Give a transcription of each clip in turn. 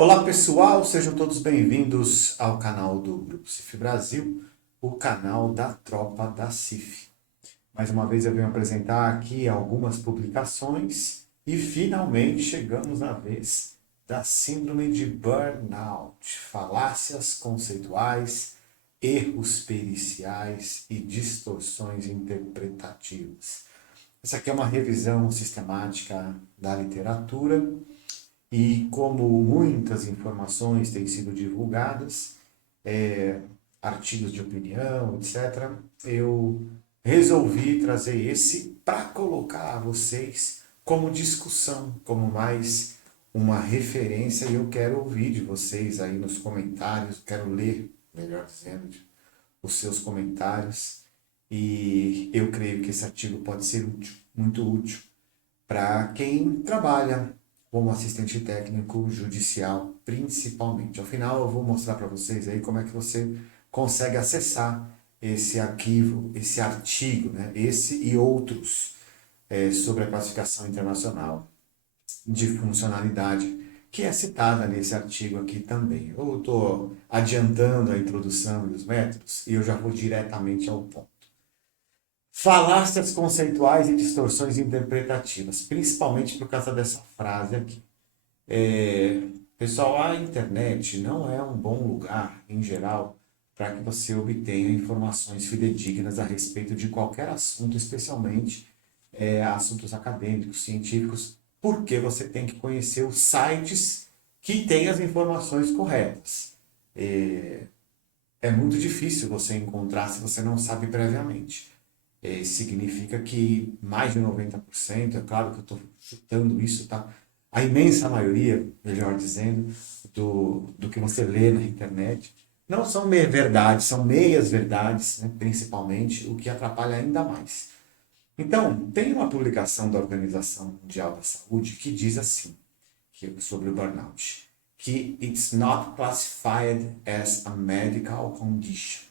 Olá pessoal, sejam todos bem-vindos ao canal do Grupo CIF Brasil, o canal da Tropa da CIF. Mais uma vez eu venho apresentar aqui algumas publicações e finalmente chegamos na vez da síndrome de burnout, falácias conceituais, erros periciais e distorções interpretativas. Essa aqui é uma revisão sistemática da literatura e como muitas informações têm sido divulgadas, artigos de opinião, etc., eu resolvi trazer esse para colocar a vocês como discussão, como mais uma referência, e eu quero ouvir de vocês aí nos comentários, quero ler, melhor dizendo, os seus comentários, e eu creio que esse artigo pode ser útil, muito útil, para quem trabalha como assistente técnico judicial, principalmente. Ao final, eu vou mostrar para vocês aí como é que você consegue acessar esse arquivo, esse artigo, né? Esse e outros sobre a classificação internacional de funcionalidade, que é citada nesse artigo aqui também. Eu estou adiantando a introdução e os métodos e eu já vou diretamente ao ponto. Falácias conceituais e distorções interpretativas, principalmente por causa dessa frase aqui. Pessoal, a internet não é um bom lugar, em geral, para que você obtenha informações fidedignas a respeito de qualquer assunto, especialmente assuntos acadêmicos, científicos, porque você tem que conhecer os sites que têm as informações corretas. É muito difícil você encontrar se você não sabe previamente. Significa que mais de 90%, é claro que eu estou chutando isso, tá? A imensa maioria, melhor dizendo, do que você lê na internet, não são meia verdades, são meias verdades, né, principalmente, o que atrapalha ainda mais. Então, tem uma publicação da Organização Mundial da Saúde que diz assim, sobre o burnout, que it's not classified as a medical condition.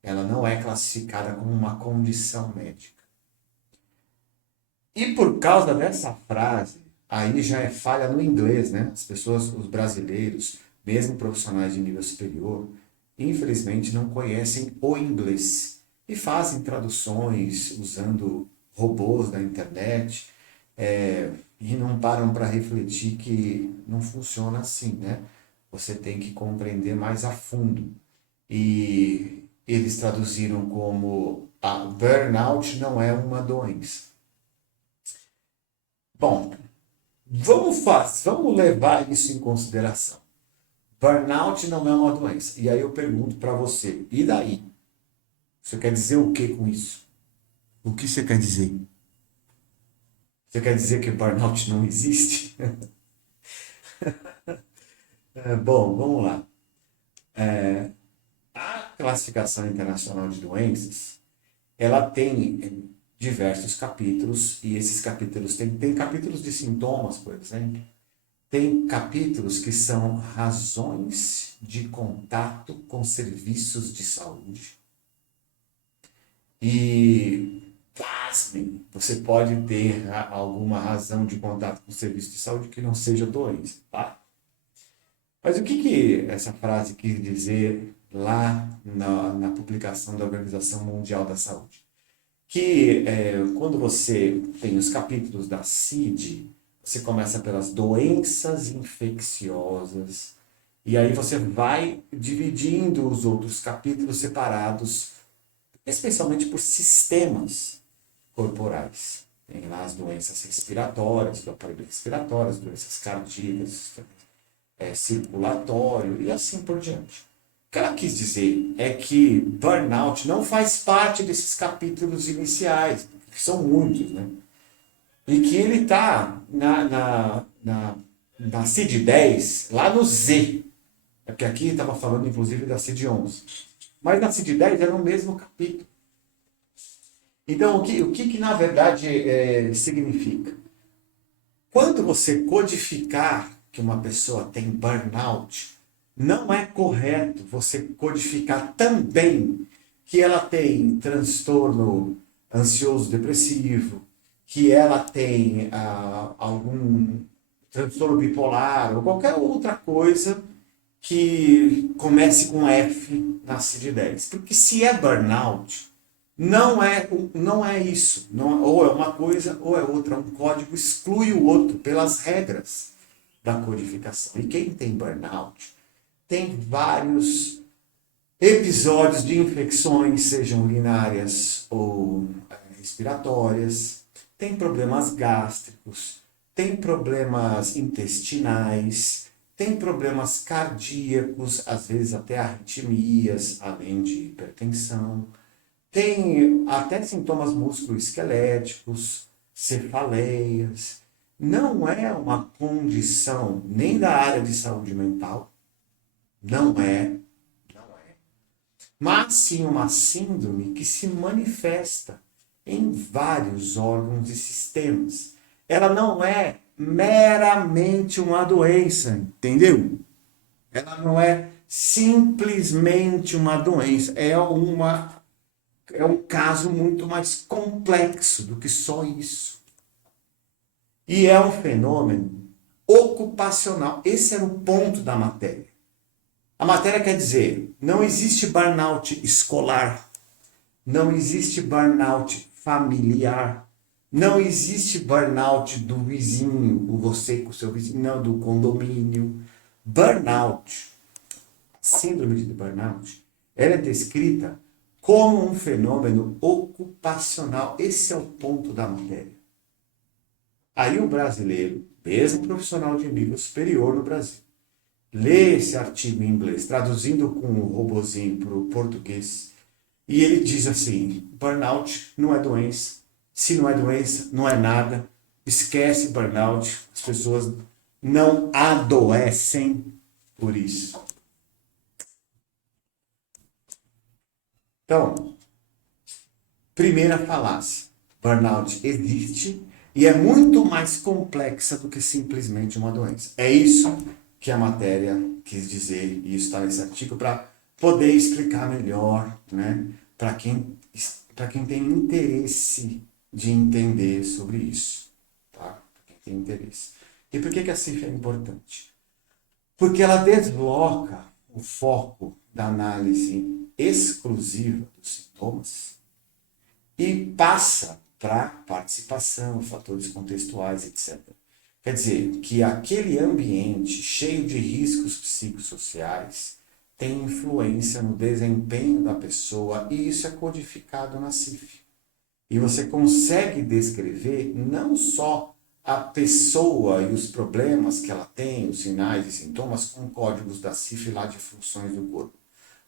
Ela não é classificada como uma condição médica. E por causa dessa frase, aí já é falha no inglês, né? As pessoas, os brasileiros, mesmo profissionais de nível superior, infelizmente não conhecem o inglês e fazem traduções usando robôs da internet e não param para refletir que não funciona assim, né? Você tem que compreender mais a fundo. E eles traduziram como a burnout não é uma doença. Bom, vamos levar isso em consideração. Burnout não é uma doença. E aí eu pergunto para você, e daí? Você quer dizer o que com isso? O que você quer dizer? Você quer dizer que burnout não existe? Bom, vamos lá. A classificação internacional de doenças, ela tem diversos capítulos, e esses capítulos tem capítulos de sintomas, por exemplo. Tem capítulos que são razões de contato com serviços de saúde. E, pasmem, você pode ter alguma razão de contato com serviço de saúde que não seja doença, tá? Mas o que essa frase quis dizer lá na publicação da Organização Mundial da Saúde? Que quando você tem os capítulos da CID, você começa pelas doenças infecciosas, e aí você vai dividindo os outros capítulos separados, especialmente por sistemas corporais. Tem lá as doenças respiratórias, do aparelho respiratório, as doenças cardíacas, circulatório e assim por diante. O que ela quis dizer é que burnout não faz parte desses capítulos iniciais, que são muitos, né? E que ele está na CID-10, lá no Z. É porque aqui estava falando, inclusive, da CID-11. Mas na CID-10 era o mesmo capítulo. Então, o que na verdade significa? Quando você codificar que uma pessoa tem burnout, não é correto você codificar também que ela tem transtorno ansioso depressivo, que ela tem algum transtorno bipolar ou qualquer outra coisa que comece com F na CID-10. Porque se é burnout, não é isso. Não, ou é uma coisa ou é outra. Um código exclui o outro pelas regras da codificação. E quem tem burnout tem vários episódios de infecções, sejam urinárias ou respiratórias, tem problemas gástricos, tem problemas intestinais, tem problemas cardíacos, às vezes até arritmias, além de hipertensão, tem até sintomas musculoesqueléticos, cefaleias. Não é uma condição nem da área de saúde mental, não é, mas sim uma síndrome que se manifesta em vários órgãos e sistemas. Ela não é meramente uma doença, entendeu? Ela não é simplesmente uma doença, é um caso muito mais complexo do que só isso. E é um fenômeno ocupacional. Esse era o ponto da matéria. A matéria quer dizer, não existe burnout escolar, não existe burnout familiar, não existe burnout do vizinho, você com o seu vizinho, não, do condomínio. Burnout, síndrome de burnout, ela é descrita como um fenômeno ocupacional. Esse é o ponto da matéria. Aí o brasileiro, mesmo profissional de nível superior no Brasil, lê esse artigo em inglês, traduzindo com o robozinho para o português, e ele diz assim, burnout não é doença, se não é doença, não é nada, esquece burnout, as pessoas não adoecem por isso. Então, primeira falácia, burnout existe e é muito mais complexa do que simplesmente uma doença. É isso que a matéria quis dizer, e isso está nesse artigo, para poder explicar melhor, né? Para quem tem interesse de entender sobre isso. Tá? Para quem tem interesse. E por que a CIF é importante? Porque ela desloca o foco da análise exclusiva dos sintomas e passa para participação, fatores contextuais, etc. Quer dizer, que aquele ambiente cheio de riscos psicossociais tem influência no desempenho da pessoa e isso é codificado na CIF. E você consegue descrever não só a pessoa e os problemas que ela tem, os sinais e sintomas com códigos da CIF lá de funções do corpo,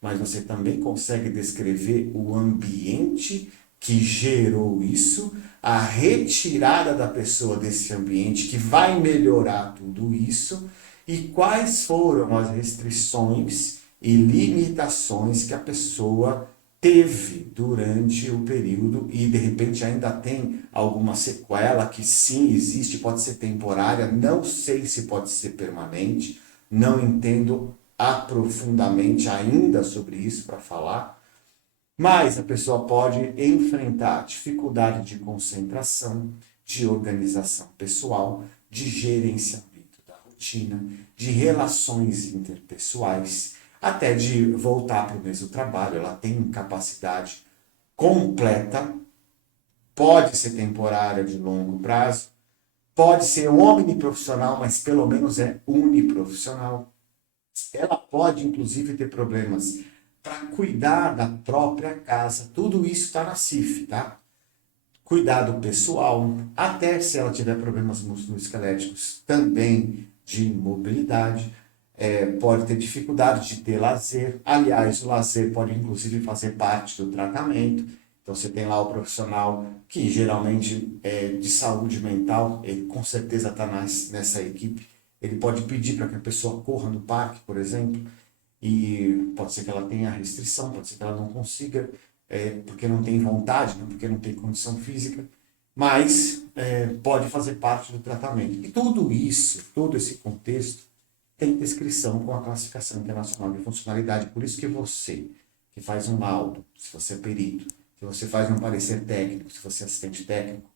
mas você também consegue descrever o ambiente que gerou isso, a retirada da pessoa desse ambiente que vai melhorar tudo isso e quais foram as restrições e limitações que a pessoa teve durante o período e de repente ainda tem alguma sequela que sim existe, pode ser temporária, não sei se pode ser permanente, não entendo aprofundadamente ainda sobre isso para falar, mas a pessoa pode enfrentar dificuldade de concentração, de organização pessoal, de gerenciamento da rotina, de relações interpessoais, até de voltar para o mesmo trabalho. Ela tem incapacidade completa, pode ser temporária de longo prazo, pode ser omniprofissional, mas pelo menos é uniprofissional. Ela pode, inclusive, ter problemas para cuidar da própria casa. Tudo isso está na CIF, tá? Cuidado pessoal, até se ela tiver problemas musculoesqueléticos, também de mobilidade, pode ter dificuldade de ter lazer. Aliás, o lazer pode inclusive fazer parte do tratamento. Então você tem lá o profissional que geralmente é de saúde mental, ele com certeza está nessa equipe. Ele pode pedir para que a pessoa corra no parque, por exemplo, e pode ser que ela tenha restrição, pode ser que ela não consiga, porque não tem vontade, né? Porque não tem condição física, mas pode fazer parte do tratamento. E tudo isso, todo esse contexto, tem descrição com a classificação internacional de funcionalidade. Por isso que você, que faz um laudo, se você é perito, se você faz um parecer técnico, se você é assistente técnico,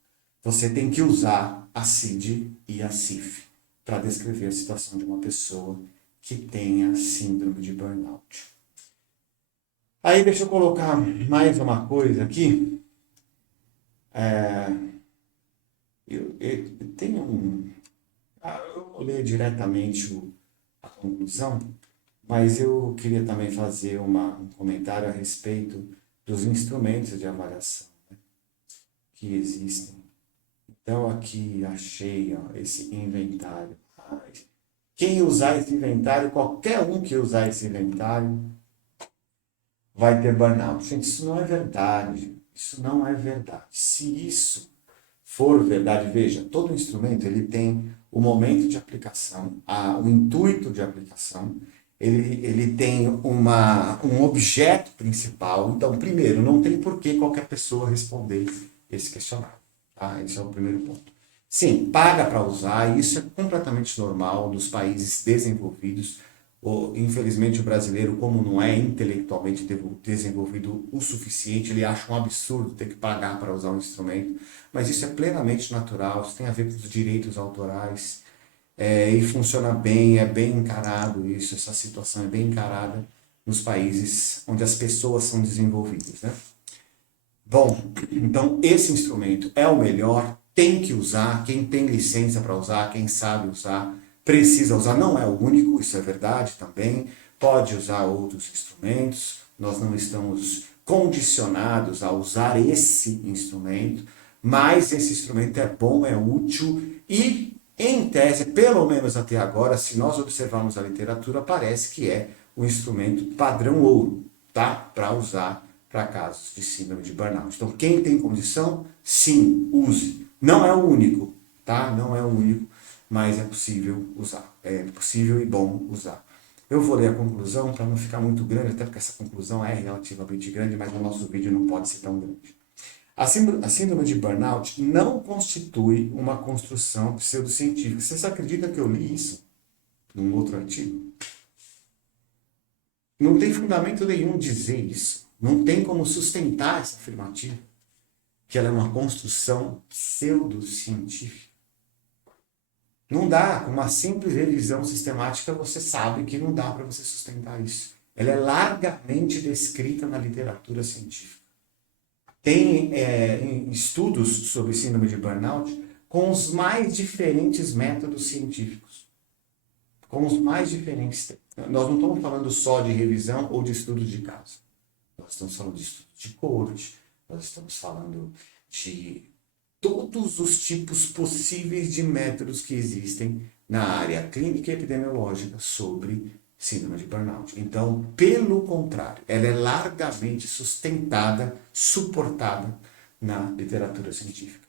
você tem que usar a CID e a CIF. para descrever a situação de uma pessoa que tenha síndrome de burnout. Aí deixa eu colocar mais uma coisa aqui. Eu tenho eu vou ler diretamente a conclusão, mas eu queria também fazer um comentário a respeito dos instrumentos de avaliação, né, que existem. Então aqui achei, ó, esse inventário. Quem usar esse inventário, qualquer um que usar esse inventário, vai ter burnout. Gente, isso não é verdade. Isso não é verdade. Se isso for verdade, veja, todo instrumento ele tem o momento de aplicação, o intuito de aplicação, ele tem um objeto principal. Então, primeiro, não tem por que qualquer pessoa responder esse questionário. Tá? Esse é o primeiro ponto. Sim, paga para usar, isso é completamente normal nos países desenvolvidos. Infelizmente, o brasileiro, como não é intelectualmente desenvolvido o suficiente, ele acha um absurdo ter que pagar para usar um instrumento, mas isso é plenamente natural, isso tem a ver com os direitos autorais, e funciona bem, é bem encarado isso, essa situação é bem encarada nos países onde as pessoas são desenvolvidas, né? Bom, então esse instrumento é o melhor, tem que usar, quem tem licença para usar, quem sabe usar, precisa usar, não é o único, isso é verdade também, pode usar outros instrumentos, nós não estamos condicionados a usar esse instrumento, mas esse instrumento é bom, é útil e, em tese, pelo menos até agora, se nós observarmos a literatura, parece que é o instrumento padrão ouro, tá? Para usar para casos de síndrome de burnout. Então, quem tem condição, sim, use. Não é o único, tá? Não é o único, mas é possível usar. É possível e bom usar. Eu vou ler a conclusão para não ficar muito grande, até porque essa conclusão é relativamente grande, mas o nosso vídeo não pode ser tão grande. A síndrome de burnout não constitui uma construção pseudocientífica. Vocês acreditam que eu li isso num outro artigo? Não tem fundamento nenhum dizer isso. Não tem como sustentar essa afirmativa, que ela é uma construção pseudocientífica. Não dá, com uma simples revisão sistemática, você sabe que não dá para você sustentar isso. Ela é largamente descrita na literatura científica. Tem estudos sobre síndrome de burnout com os mais diferentes métodos científicos. Com os mais diferentes. Nós não estamos falando só de revisão ou de estudo de caso. Nós estamos falando de estudo de coorte, nós estamos falando de todos os tipos possíveis de métodos que existem na área clínica e epidemiológica sobre síndrome de burnout. Então, pelo contrário, ela é largamente sustentada, suportada na literatura científica.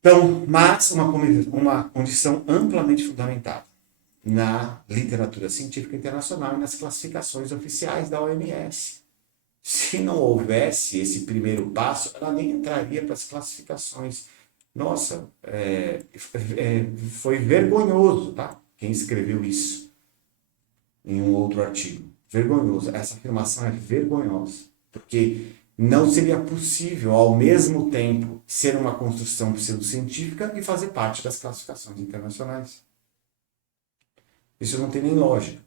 Então, mas uma condição amplamente fundamentada na literatura científica internacional e nas classificações oficiais da OMS. Se não houvesse esse primeiro passo, ela nem entraria para as classificações. Nossa, foi vergonhoso, tá? Quem escreveu isso em um outro artigo. Vergonhoso. Essa afirmação é vergonhosa, porque não seria possível, ao mesmo tempo, ser uma construção pseudocientífica e fazer parte das classificações internacionais. Isso não tem nem lógica.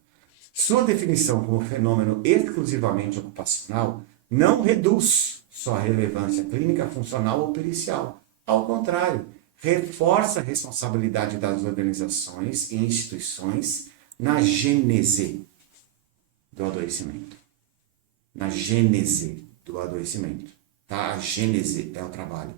Sua definição como fenômeno exclusivamente ocupacional não reduz sua relevância clínica, funcional ou pericial. Ao contrário, reforça a responsabilidade das organizações e instituições na gênese do adoecimento. Na gênese do adoecimento. Tá? A gênese é o trabalho.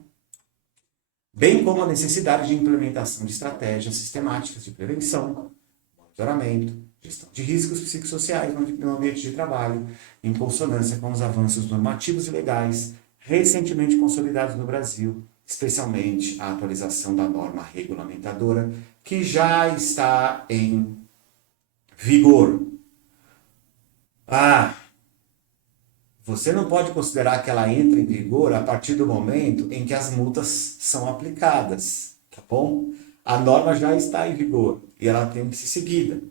Bem como a necessidade de implementação de estratégias sistemáticas de prevenção, monitoramento, gestão de riscos psicossociais no ambiente de trabalho, em consonância com os avanços normativos e legais recentemente consolidados no Brasil, especialmente a atualização da norma regulamentadora, que já está em vigor. Você não pode considerar que ela entra em vigor a partir do momento em que as multas são aplicadas, tá bom? A norma já está em vigor e ela tem que ser seguida.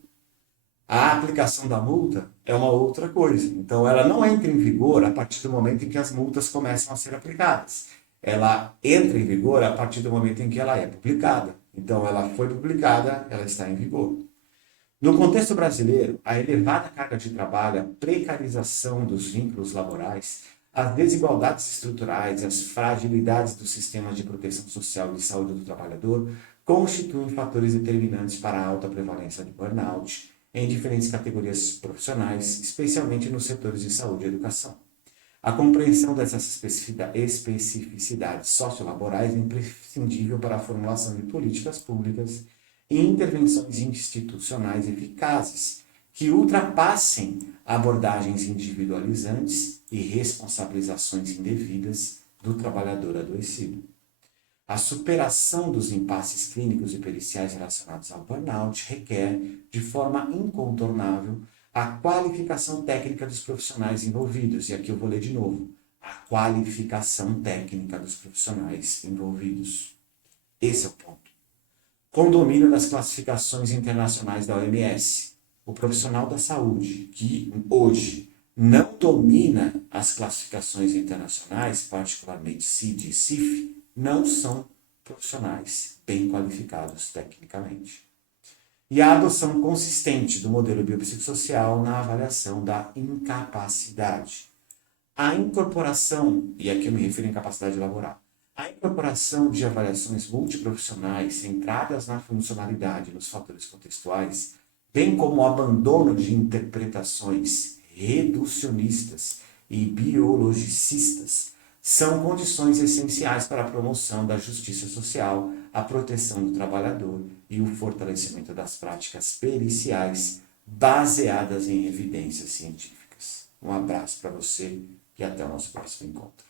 A aplicação da multa é uma outra coisa. Então, ela não entra em vigor a partir do momento em que as multas começam a ser aplicadas. Ela entra em vigor a partir do momento em que ela é publicada. Então, ela foi publicada, ela está em vigor. No contexto brasileiro, a elevada carga de trabalho, a precarização dos vínculos laborais, as desigualdades estruturais e as fragilidades do sistema de proteção social e de saúde do trabalhador constituem fatores determinantes para a alta prevalência de burnout em diferentes categorias profissionais, especialmente nos setores de saúde e educação. A compreensão dessas especificidades sociolaborais é imprescindível para a formulação de políticas públicas e intervenções institucionais eficazes que ultrapassem abordagens individualizantes e responsabilizações indevidas do trabalhador adoecido. A superação dos impasses clínicos e periciais relacionados ao burnout requer, de forma incontornável, a qualificação técnica dos profissionais envolvidos. E aqui eu vou ler de novo. A qualificação técnica dos profissionais envolvidos. Esse é o ponto. Com domínio das classificações internacionais da OMS, o profissional da saúde, que hoje não domina as classificações internacionais, particularmente CID e CIF, não são profissionais bem qualificados tecnicamente. E a adoção consistente do modelo biopsicossocial na avaliação da incapacidade. A incorporação, e aqui eu me refiro à incapacidade laboral, a incorporação de avaliações multiprofissionais centradas na funcionalidade e nos fatores contextuais, bem como o abandono de interpretações reducionistas e biologicistas, são condições essenciais para a promoção da justiça social, a proteção do trabalhador e o fortalecimento das práticas periciais baseadas em evidências científicas. Um abraço para você e até o nosso próximo encontro.